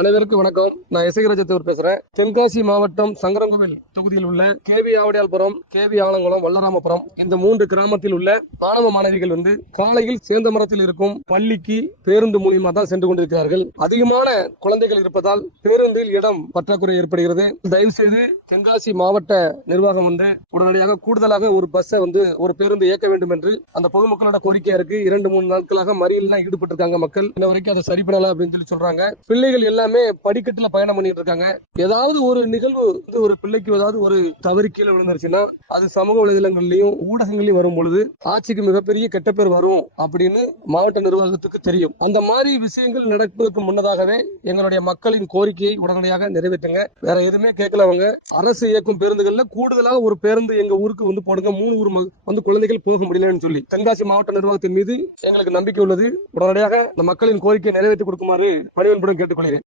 அனைவருக்கும் வணக்கம். நான் இசைராஜத்தூர் பேசுறேன். தென்காசி மாவட்டம் சங்கரங்கோவில் தொகுதியில் உள்ள கேவி ஆவடியால்புரம், கேவி ஆலங்குளம், வல்லராமபுரம் இந்த 3 கிராமத்தில் உள்ள மாணவ மாணவிகள் காலையில் சேந்தமரத்தில் இருக்கும் பள்ளிக்கு பேருந்து மூலியமா தான் சென்று கொண்டிருக்கிறார்கள். அதிகமான குழந்தைகள் இருப்பதால் பேருந்தில் இடம் பற்றாக்குறை ஏற்படுகிறது. தயவு செய்து தென்காசி மாவட்ட நிர்வாகம் உடனடியாக கூடுதலாக ஒரு பஸ்ஸை ஒரு பேருந்து இயக்க வேண்டும் என்று அந்த பொதுமக்களோட கோரிக்கையா இருக்கு. 2-3 நாட்களாக மறியல் ஈடுபட்டு இருக்காங்க மக்கள். இன்ன வரைக்கும் அதை சரி பண்ணல அப்படின்னு சொல்லி சொல்றாங்க. பிள்ளைகள் எல்லாமே படிக்கட்டுல பயணம் பண்ணிட்டு இருக்காங்க. ஏதாவது ஒரு நிகழ்வு ஒரு பிள்ளைக்கு ஏதாவது ஒரு தவறு கீழே விழுந்துருச்சுன்னா அது சமூக வலைதளங்கள்லயும் ஊடகங்களையும் வரும் பொழுது ஆட்சிக்கு மிகப்பெரிய கெட்ட பேர் வரும் அப்படின்னு மாவட்ட நிர்வாகத்துக்கு தெரியும். அந்த மாதிரி விஷயங்கள் நடப்பதற்கு முன்னதாகவே எங்களுடைய மக்களின் கோரிக்கையை உடனடியாக நிறைவேற்றுங்க. வேற எதுவுமே கேட்கல. அவங்க அரசு இயக்கும் பேருந்துகள்ல கூடுதலாக ஒரு பேருந்து எங்க ஊருக்கு போடுங்க. 3 ஊர் குழந்தைகள் போக முடியலன்னு சொல்லி தென்காசி மாவட்ட நிர்வாகத்தின் மீது எங்களுக்கு நம்பிக்கை உள்ளது. உடனடியாக இந்த மக்களின் கோரிக்கையை நிறைவேற்றி கொடுக்குமாறு பணிவன்புடன் கேட்டுக்கொள்கிறேன்.